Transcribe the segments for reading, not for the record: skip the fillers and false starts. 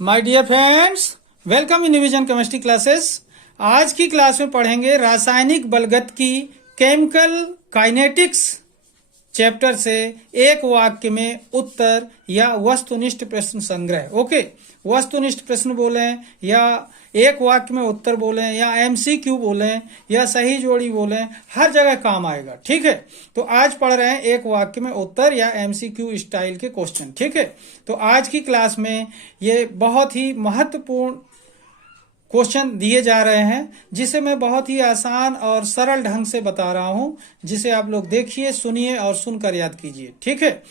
My dear friends, welcome in revision chemistry classes. आज की class में पढ़ेंगे रासायनिक बलगत की केमिकल काइनेटिक्स चैप्टर से एक वाक्य में उत्तर या वस्तुनिष्ठ प्रश्न संग्रह। ओके, वस्तुनिष्ठ प्रश्न बोलें या एक वाक्य में उत्तर बोलें या एमसीक्यू बोलें या सही जोड़ी बोलें, हर जगह काम आएगा। ठीक है, तो आज पढ़ रहे हैं एक वाक्य में उत्तर या एमसीक्यू स्टाइल के क्वेश्चन। ठीक है, तो आज की क्लास में ये बहुत ही महत्वपूर्ण क्वेश्चन दिए जा रहे हैं, जिसे मैं बहुत ही आसान और सरल ढंग से बता रहा हूं, जिसे आप लोग देखिए, सुनिए और सुनकर याद कीजिए। ठीक है,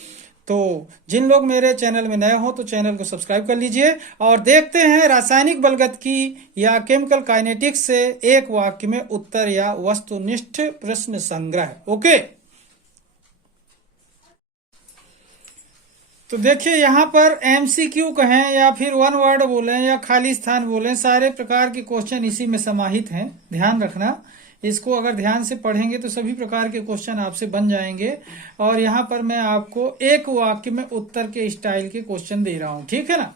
तो जिन लोग मेरे चैनल में नए हो तो चैनल को सब्सक्राइब कर लीजिए और देखते हैं रासायनिक बलगत की या केमिकल काइनेटिक्स से एक वाक्य में उत्तर या वस्तुनिष्ठ प्रश्न संग्रह। ओके, तो देखिए यहाँ पर एमसीक्यू कहें या फिर वन वर्ड बोलें या खाली स्थान बोलें, सारे प्रकार के क्वेश्चन इसी में समाहित हैं। ध्यान रखना, इसको अगर ध्यान से पढ़ेंगे तो सभी प्रकार के क्वेश्चन आपसे बन जाएंगे। और यहाँ पर मैं आपको एक वाक्य में उत्तर के स्टाइल के क्वेश्चन दे रहा हूँ। ठीक है ना,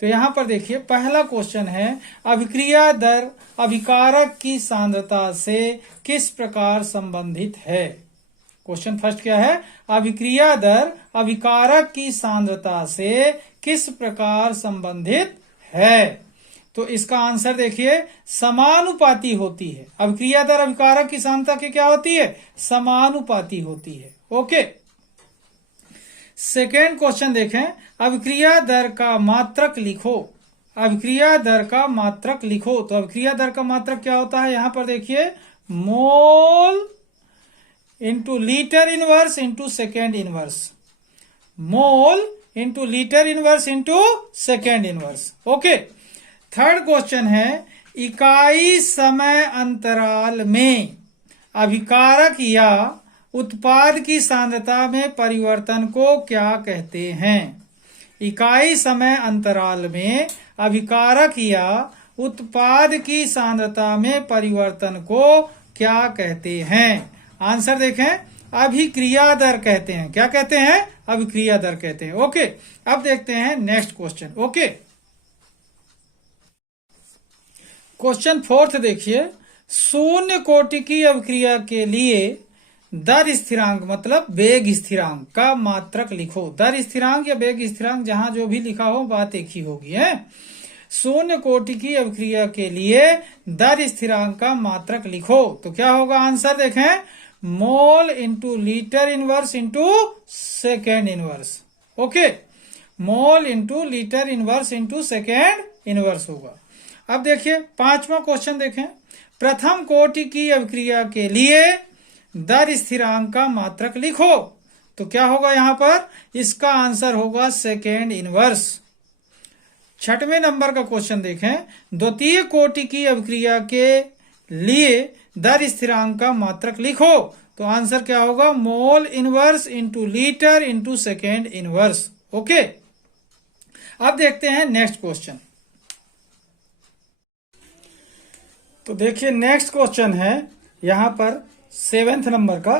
तो यहाँ पर देखिए, पहला क्वेश्चन है, अभिक्रिया दर अभिकारक की सांद्रता से किस प्रकार संबंधित है। क्वेश्चन फर्स्ट क्या है, अभिक्रिया दर अभिकारक की सांद्रता से किस प्रकार संबंधित है। तो इसका आंसर देखिए, समानुपाती होती है। अभिक्रिया दर अभिकारक की सांद्रता की क्या होती है, समानुपाती होती है। ओके, सेकेंड क्वेश्चन देखें, अभिक्रिया दर का मात्रक लिखो। अभिक्रिया दर का मात्रक लिखो। तो अभिक्रिया दर का मात्रक क्या होता है, यहां पर देखिए, mole into litre inverse into second inverse. Mole into litre inverse into second inverse. Okay, third question है, इकाई समय अंतराल में अभिकारक या उत्पाद की सांद्रता में परिवर्तन को क्या कहते हैं। इकाई समय अंतराल में अभिकारक या उत्पाद की सांद्रता में परिवर्तन को क्या कहते हैं। आंसर देखें, अभिक्रिया दर कहते हैं। क्या कहते हैं, अभिक्रिया दर कहते हैं। ओके, अब देखते हैं next question. Okay, question fourth देखिए, शून्य कोटि की अभिक्रिया के लिए दर स्थिरांक मतलब वेग स्थिरांक का मात्रक लिखो। दर स्थिरांक या वेग स्थिरांक, जहां जो भी लिखा हो बात एक ही होगी है। शून्य कोटि की अभिक्रिया के लिए दर स्थिरांक का मात्रक लिखो। तो क्या होगा, आंसर देखें, mole into litre inverse into second inverse. Okay, mole into litre inverse into second inverse होगा। अब देखिए पांचवा क्वेश्चन देखें, प्रथम कोटि की अभिक्रिया के लिए दर स्थिरांक का मात्रक लिखो। तो क्या होगा यहां पर, इसका आंसर होगा सेकेंड इनवर्स। छठवें नंबर का क्वेश्चन देखें, द्वितीय कोटि की अभिक्रिया के लिए दर स्थिरांक का मात्रक लिखो। तो आंसर क्या होगा, mole inverse into litre into second inverse. Okay, अब देखते हैं नेक्स्ट क्वेश्चन। तो देखिए नेक्स्ट क्वेश्चन है यहां पर सेवेंथ नंबर का।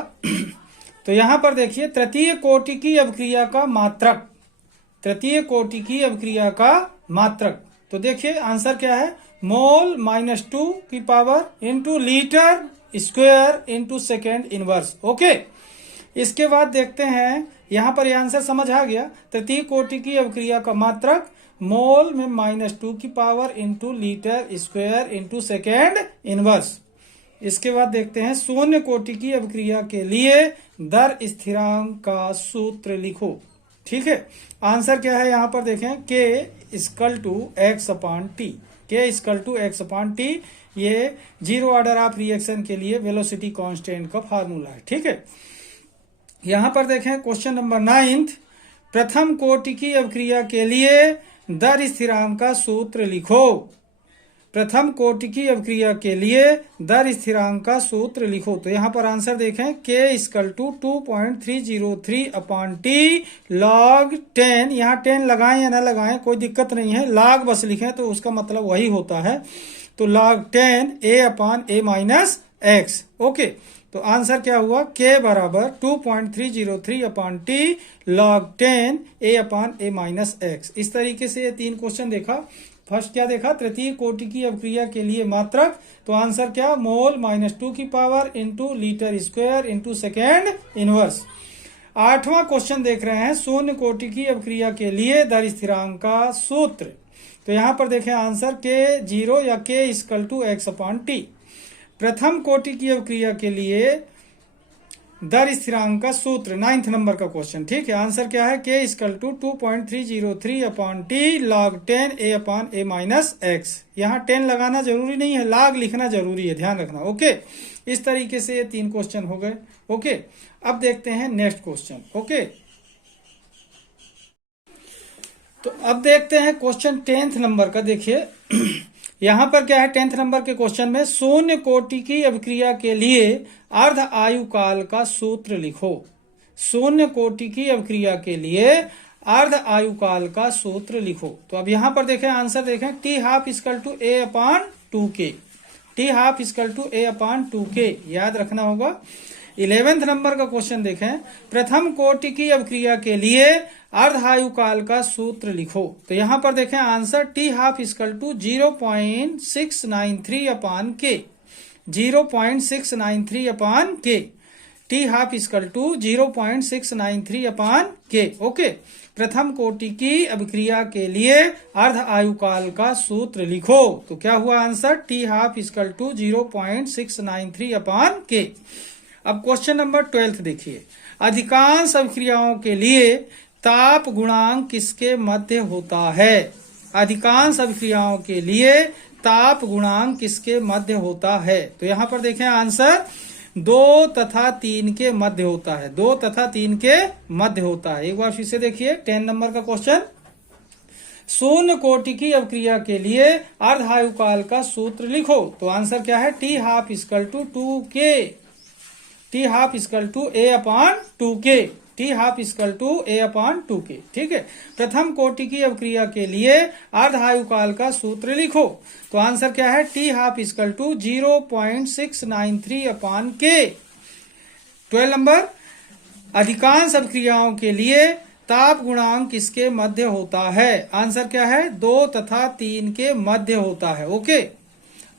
तो यहां पर देखिए, तृतीय कोटि की अभिक्रिया का मात्रक। तृतीय कोटि की अभिक्रिया का मात्रक। तो देखिए आंसर क्या है, मोल -2 की power into litre square into second inverse. Okay, इसके बाद देखते हैं, यहां पर यह आंसर समझ आ गया। तृतीय कोटि की अभिक्रिया का मात्रक मोल में -2 की power into litre square into second inverse. इसके बाद देखते हैं, शून्य कोटि की अभिक्रिया के लिए दर स्थिरांक का सूत्र लिखो। ठीक है, आंसर क्या है यहां पर देखें, K = x/t। K = x/t, ये जीरो ऑर्डर ऑफ रिएक्शन के लिए वेलोसिटी कांस्टेंट का फार्मूला है। ठीक है, यहां पर देखें क्वेश्चन नंबर 9, प्रथम कोटि की अभिक्रिया के लिए दर स्थिरांक का सूत्र लिखो। प्रथम कोटि की अभिक्रिया के लिए दर स्थिरांक का सूत्र लिखो। तो यहां पर आंसर देखें, K = 2.303/t log 10। यहाँ 10 लगाएं या ना लगाएं कोई दिक्कत नहीं है, log बस लिखें तो उसका मतलब वही होता है। तो log 10 a/a - x। ओके, तो आंसर क्या हुआ, k बराबर 2.303 upon t log 10 a upon a minus x. इस तरीके से ये 3 क्वेश्चन देखा। फर्स्ट क्या देखा, तृतीय कोटि की अवक्रिया के लिए मात्रक, तो आंसर क्या, मोल -2 की power into litre square into second inverse. 8वां क्वेश्चन देख रहे हैं, शून्य कोटि की अवक्रिया के लिए दर स्थिरांक का सूत्र। तो यहां पर देखें आंसर k0 या k = x अपॉन t। प्रथम कोटि की अवक्रिया के लिए दर स्थिरांक का सूत्र, 9th नंबर का क्वेश्चन, ठीक है। आंसर क्या है, k = 2.303 upon t log 10 a upon a minus x. यहाँ 10 लगाना जरूरी नहीं है, log लिखना जरूरी है, ध्यान रखना। ओके, इस तरीके से ये 3 क्वेश्चन हो गए। ओके, अब देखते हैं नेक्स्ट क्वेश्चन। ओके, तो अब देखते हैं क्वेश्चन 10th नंबर का। देखिए यहां पर क्या है, 10th नंबर के क्वेश्चन में शून्य कोटि की अभिक्रिया के लिए अर्ध आयु काल का सूत्र लिखो। शून्य कोटि की अभिक्रिया के लिए अर्ध आयु काल का सूत्र लिखो। तो अब यहां पर देखें आंसर, देखें t½ = a upon 2k, t½ = a upon 2k, याद रखना होगा। 11th नंबर का क्वेश्चन देखें, प्रथम कोटि की अभिक्रिया के लिए अर्ध आयु काल का सूत्र लिखो। तो यहां पर देखें answer, t½ = 0.693 upon k, 0.693 upon k, t½ = 0.693 upon k। Okay, प्रथम कोटि की अभिक्रिया के लिए अर्ध आयु काल का सूत्र लिखो। तो क्या हुआ आंसर, t½ = 0.693 अपॉन k। अब क्वेश्चन नंबर 12 देखिए, अधिकांश अभिक्रियाओं के लिए ताप गुणांक किसके मध्य होता है। अधिकांश अभिक्रियाओं के लिए ताप गुणांक किसके मध्य होता है। तो यहां पर देखें आंसर, 2 तथा 3 के मध्य होता है, 2 तथा 3 के मध्य होता है। एक बार फिर से देखिए 10 नंबर का क्वेश्चन, शून्य कोटि की अभिक्रिया के लिए अर्ध आयु काल का सूत्र लिखो। तो आंसर क्या है, t½ = 2k, t½ = a upon 2k, t½ = a upon 2k, ठीक है। प्रथम कोटि की अभिक्रिया के लिए अर्ध आयु काल का सूत्र लिखो। तो आंसर क्या है, t½ = 0.693 अपॉन k। 12 नंबर, अधिकांश अभिक्रियाओं के लिए ताप गुणांक किसके मध्य होता है। आंसर क्या है, 2 तथा 3 के मध्य होता है। ओके,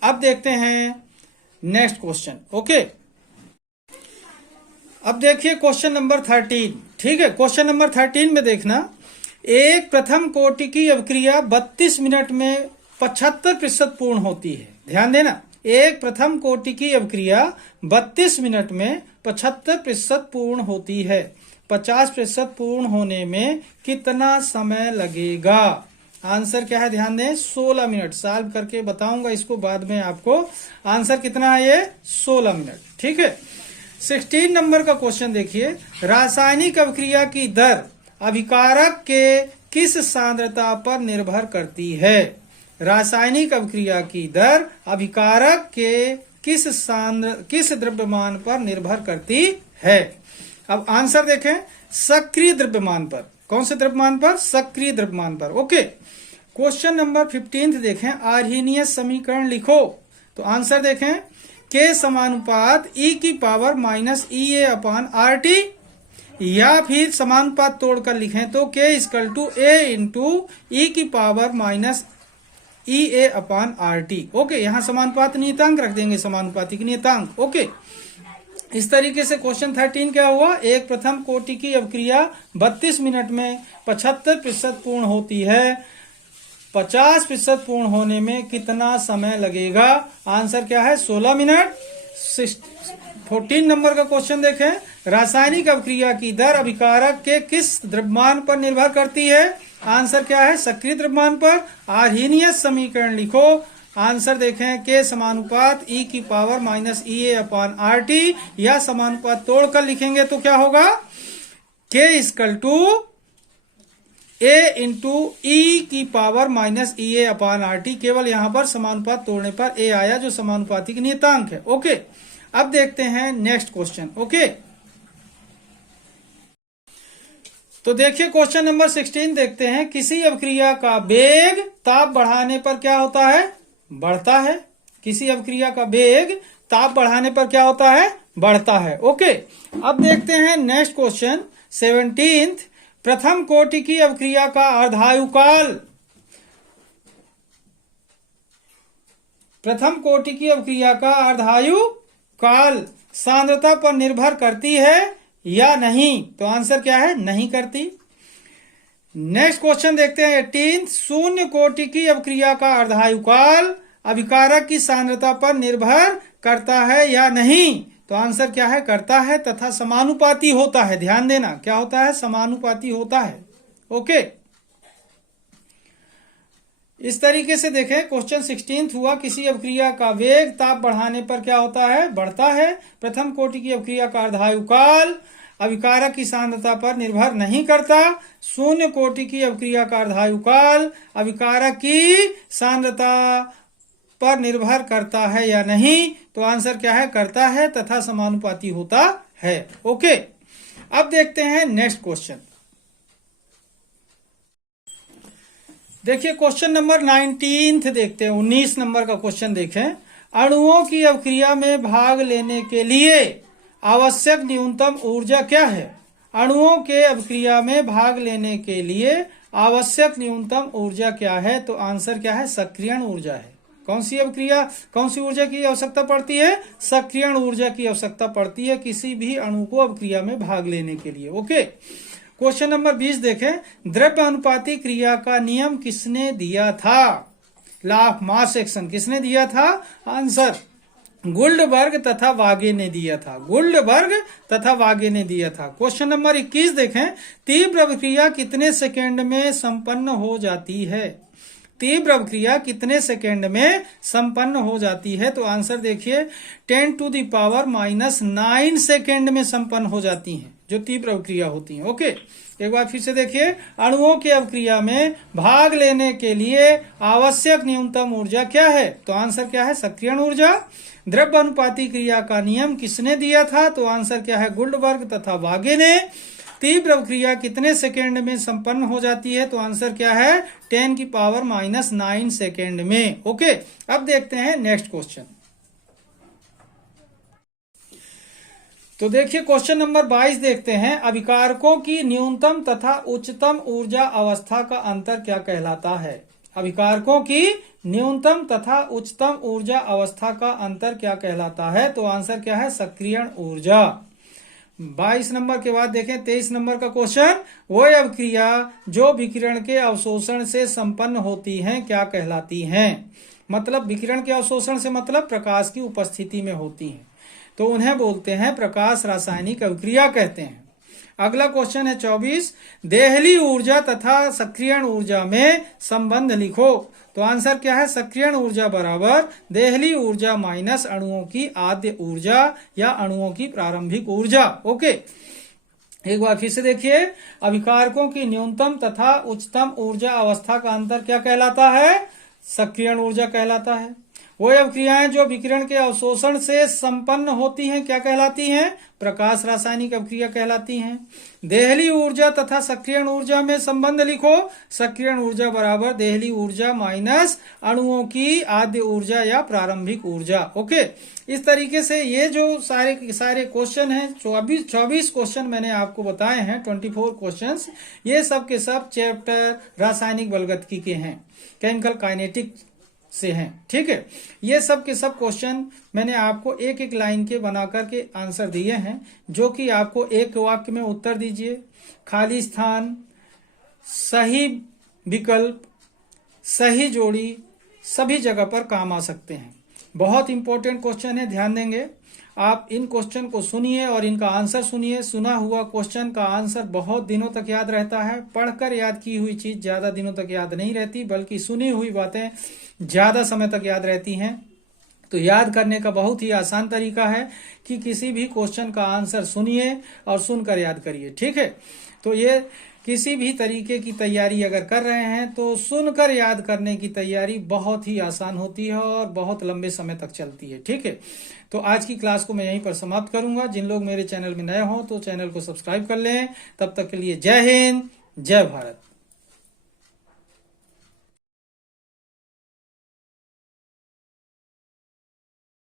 अब देखते हैं नेक्स्ट क्वेश्चन। ओके, अब देखिए क्वेश्चन नंबर 13, ठीक है। क्वेश्चन नंबर 13 में देखना, एक प्रथम कोटि की अभिक्रिया 32 मिनट में 75% पूर्ण होती है। ध्यान देना, एक प्रथम कोटि की अभिक्रिया 32 मिनट में 75% पूर्ण होती है। 50% पूर्ण होने में कितना समय लगेगा। आंसर क्या है, ध्यान दें, 16 मिनट। सॉल्व करके बताऊंगा इसको बाद में आपको। आंसर कितना है, ये 16 मिनट, ठीक है। 16 नंबर का क्वेश्चन देखिए, रासायनिक अभिक्रिया की दर अभिकारक के किस सांद्रता पर निर्भर करती है। रासायनिक अभिक्रिया की दर अभिकारक के किस द्रव्यमान पर निर्भर करती है। अब आंसर देखें, सक्रिय द्रव्यमान पर। कौन से द्रव्यमान पर, सक्रिय द्रव्यमान पर। ओके, क्वेश्चन नंबर 15 देखें, आर्हीनियस समीकरण लिखो। तो आंसर देखें, k समानुपात e⁻−EA अपॉन RT, या फिर समानुपात तोड़कर लिखें तो k = A × e⁻−EA upon RT। Okay, यहाँ समानुपात नियतांक रख देंगे, समानुपातिक नियतांक। ओके, इस तरीके से क्वेश्चन 13 क्या हुआ, एक प्रथम कोटि की अभिक्रिया 32 मिनट में 75% पूर्ण होती है। 50% पूर्ण होने में कितना समय लगेगा। आंसर क्या है, 16 मिनट। 14 नंबर का क्वेश्चन देखें, रासायनिक अभिक्रिया की दर अभिकारक के किस द्रव्यमान पर निर्भर करती है। आंसर क्या है, सक्रिय द्रव्यमान पर। आर्हीनियस समीकरण लिखो। आंसर देखें, k समानुपात e⁻−EA अपॉन RT, या समानुपात तोड़कर लिखेंगे तो क्या होगा, k = A × e⁻−EA upon RT। केवल यहां पर समानुपात तोड़ने पर A आया, जो समानुपातिक नियतांक है। ओके, अब देखते हैं नेक्स्ट क्वेश्चन। ओके, तो देखिए क्वेश्चन नंबर 16 देखते हैं, किसी अभिक्रिया का वेग ताप बढ़ाने पर क्या होता है, बढ़ता है। किसी अभिक्रिया का वेग ताप बढ़ाने पर क्या होता है, बढ़ता है। ओके, अब देखते हैं नेक्स्ट क्वेश्चन 17th। प्रथम कोटि की अवक्रिया का अर्धायुकाल। प्रथम कोटि की अवक्रिया का अर्धायुकाल सांद्रता पर निर्भर करती है या नहीं? तो आंसर क्या है? नहीं करती। नेक्स्ट क्वेश्चन देखते हैं 18th। शून्य कोटि की अवक्रिया का अर्धायुकाल अभिकारक की सांद्रता पर निर्भर करता है या नहीं? तो आंसर क्या है? करता है तथा समानुपाती होता है। ध्यान देना, क्या होता है? समानुपाती होता है। ओके, इस तरीके से देखें। क्वेश्चन 16th हुआ, किसी अवक्रिया का वेग ताप बढ़ाने पर क्या होता है? बढ़ता है। प्रथम कोटि की अवक्रिया का अर्धायुकाल अभिकारक की सांद्रता पर निर्भर नहीं करता। शून्य कोटि की अवक्रिया का अर्धायुकाल अभिकारक की सांद्रता पर निर्भर करता है या नहीं? तो आंसर क्या है? करता है तथा समानुपाती होता है। ओके, अब देखते हैं नेक्स्ट क्वेश्चन। देखिए क्वेश्चन नंबर 19th देखते हैं। 19 नंबर का क्वेश्चन देखें। अणुओं की अवक्रिया में भाग लेने के लिए आवश्यक न्यूनतम ऊर्जा क्या है? अणुओं के अवक्रिया में भाग लेने के लिए आवश्यक न्यूनतम ऊर्जा क्या है? तो आंसर क्या है? सक्रियण ऊर्जा है। कौन सी अवक्रिया, कौन सी ऊर्जा की आवश्यकता पड़ती है? सक्रियण ऊर्जा की आवश्यकता पड़ती है किसी भी अणु को अवक्रिया में भाग लेने के लिए। ओके, क्वेश्चन नंबर 20 देखें। द्रव्य अनुपाती क्रिया का नियम किसने दिया था? लॉ ऑफ मास एक्शन किसने दिया था? आंसर गुल्डबर्ग तथा वागे ने दिया था। गुल्डबर्ग तथा वागे ने दिया था। क्वेश्चन नंबर 21 देखें। तीव्र अवक्रिया कितने सेकेंड में संपन्न हो जाती है? तीव्र अवक्रिया कितने सेकेंड में संपन्न हो जाती है? तो आंसर देखिए 10⁻⁻⁹ सेकेंड में संपन्न हो जाती हैं जो तीव्र अवक्रिया होती हैं। ओके, एक बार फिर से देखिए। अणुओं के अवक्रिया में भाग लेने के लिए आवश्यक न्यूनतम ऊर्जा क्या है? तो आंसर क्या है? सक्रियण ऊर्जा। द्रव्य अनुपाती क्रिया का नियम किसने दिया था? तो आंसर क्या है? गुल्डबर्ग तथा वागे ने। तीव्र अवक्रिया कितने सेकेंड में संपन्न हो जाती है? तो आंसर क्या है? 10⁻⁹ सेकेंड में। ओके, अब देखते हैं नेक्स्ट क्वेश्चन। तो देखिए क्वेश्चन नंबर 22 देखते हैं। अभिकारकों की न्यूनतम तथा उच्चतम ऊर्जा अवस्था का अंतर क्या कहलाता है? अभिकारकों की न्यूनतम तथा उच्चतम ऊर्जा अवस्था का अंतर क्या कहलाता है? तो आंसर क्या है? सक्रियण ऊर्जा। 22 नंबर के बाद देखें 23 नंबर का क्वेश्चन। वह अवक्रिया जो विकिरण के अवशोषण से संपन्न होती हैं क्या कहलाती हैं? मतलब विकिरण के अवशोषण से मतलब प्रकाश की उपस्थिति में होती हैं, तो उन्हें बोलते हैं प्रकाश रासायनिक अवक्रिया कहते हैं। अगला क्वेश्चन है 24। देहली ऊर्जा तथा सक्रियण ऊर्जा में संबंध लिखो। तो आंसर क्या है? सक्रियण ऊर्जा बराबर देहली ऊर्जा माइनस अणुओं की आद्य ऊर्जा या अणुओं की प्रारंभिक ऊर्जा। ओके, एक बार फिर से देखिए। अभिकारकों की न्यूनतम तथा उच्चतम ऊर्जा अवस्था का अंतर क्या कहलाता है? सक्रियण ऊर्जा कहलाता है। वो अवक्रियाएं जो विकिरण के अवशोषण से संपन्न होती हैं क्या कहलाती हैं? प्रकाश रासायनिक अवक्रिया कहलाती हैं। देहली ऊर्जा तथा सक्रियण ऊर्जा में संबंध लिखो। सक्रियण ऊर्जा बराबर देहली ऊर्जा माइनस अणुओं की आद्य ऊर्जा या प्रारंभिक ऊर्जा। ओके, इस तरीके से ये जो सारे क्वेश्चन हैं 24 क्वेश्चन मैंने आपको बताए हैं, 24 क्वेश्चंस, ये सब के सब चैप्टर रासायनिक बलगतिकी के हैं, केमिकल काइनेटिक से हैं। ठीक है, ये सब के सब क्वेश्चन मैंने आपको एक एक लाइन के बना करके आंसर दिए हैं, जो कि आपको एक वाक्य में उत्तर दीजिए, खाली स्थान, सही विकल्प, सही जोड़ी, सभी जगह पर काम आ सकते हैं। बहुत इंपॉर्टेंट क्वेश्चन है, ध्यान देंगे आप। इन क्वेश्चन को सुनिए और इनका आंसर सुनिए। सुना हुआ क्वेश्चन का आंसर बहुत दिनों तक याद रहता है। पढ़कर याद की हुई चीज ज्यादा दिनों तक याद नहीं रहती, बल्कि सुनी हुई बातें ज्यादा समय तक याद रहती हैं। तो याद करने का बहुत ही आसान तरीका है कि किसी भी क्वेश्चन का आंसर सुनिए और सुनकर याद करिए। ठीक है, तो ये किसी भी तरीके की तैयारी अगर कर रहे हैं तो सुनकर याद करने की तैयारी बहुत ही आसान होती है और बहुत लंबे समय तक चलती है। ठीक है, तो आज की क्लास को मैं यहीं पर समाप्त करूंगा। जिन लोग मेरे चैनल में नए हों तो चैनल को सब्सक्राइब कर लें। तब तक के लिए जय हिंद, जय भारत।